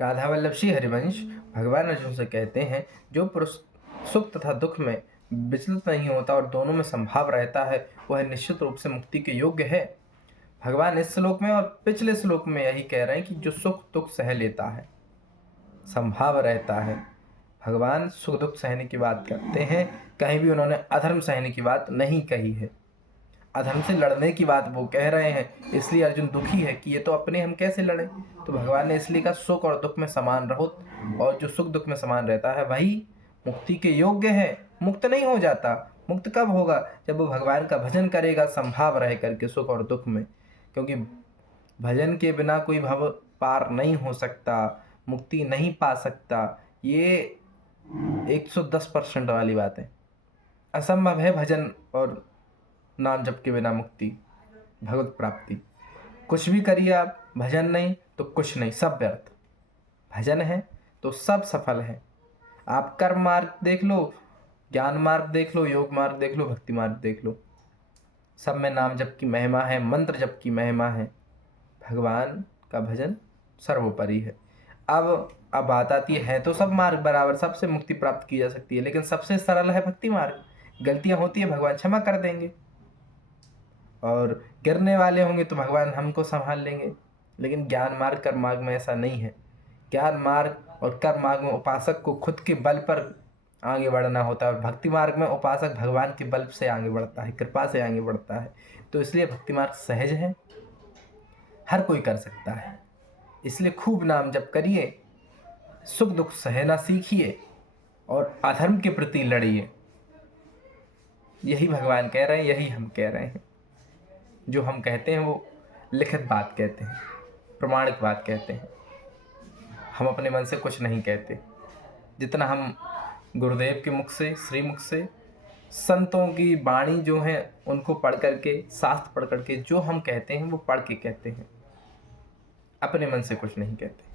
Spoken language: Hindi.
राधा वल्लभ श्री हरिवंश भगवान अर्जुन से कहते हैं, जो पुरुष सुख तथा दुख में विचलित नहीं होता और दोनों में संभाव रहता है, वह निश्चित रूप से मुक्ति के योग्य है। भगवान इस श्लोक में और पिछले श्लोक में यही कह रहे हैं कि जो सुख दुख सह लेता है, संभाव रहता है। भगवान सुख दुख सहने की बात करते हैं, कहीं भी उन्होंने अधर्म सहने की बात नहीं कही है। अधर्म से लड़ने की बात वो कह रहे हैं, इसलिए अर्जुन दुखी है कि ये तो अपने हम कैसे लड़ें। तो भगवान ने इसलिए कहा सुख और दुख में समान रहो, और जो सुख दुख में समान रहता है वही मुक्ति के योग्य है। मुक्त नहीं हो जाता। मुक्त कब होगा? जब वो भगवान का भजन करेगा संभाव रह करके सुख और दुख में, क्योंकि भजन के बिना कोई भव पार नहीं हो सकता, मुक्ति नहीं पा सकता। ये 110% वाली बात है। असंभव है भजन और नाम जप के बिना मुक्ति, भगवत प्राप्ति। कुछ भी करिए आप, भजन नहीं तो कुछ नहीं, सब व्यर्थ। भजन है तो सब सफल है। आप कर्म मार्ग देख लो, ज्ञान मार्ग देख लो, योग मार्ग देख लो, भक्ति मार्ग देख लो, सब में नाम जप की महिमा है, मंत्र जप की महिमा है। भगवान का भजन सर्वोपरि है। अब बात आती है तो सब मार्ग बराबर, सबसे मुक्ति प्राप्त की जा सकती है, लेकिन सबसे सरल है भक्ति मार्ग। गलतियां होती है, भगवान क्षमा कर देंगे, और गिरने वाले होंगे तो भगवान हमको संभाल लेंगे। लेकिन ज्ञान मार्ग कर्म मार्ग में ऐसा नहीं है। ज्ञान मार्ग और कर्म मार्ग में उपासक को खुद के बल पर आगे बढ़ना होता है, और भक्ति मार्ग में उपासक भगवान के बल से आगे बढ़ता है, कृपा से आगे बढ़ता है। तो इसलिए भक्ति मार्ग सहज है, हर कोई कर सकता है। इसलिए खूब नाम जप करिए, सुख दुख सहना सीखिए, और अधर्म के प्रति लड़िए। यही भगवान कह रहे हैं, यही हम कह रहे हैं। जो हम कहते हैं वो लिखित बात कहते हैं, प्रमाणिक बात कहते हैं। हम अपने मन से कुछ नहीं कहते। जितना हम गुरुदेव के मुख से, श्री मुख से, संतों की वाणी जो है उनको पढ़ करके, शास्त्र पढ़ करके जो हम कहते हैं वो पढ़ के कहते हैं, अपने मन से कुछ नहीं कहते।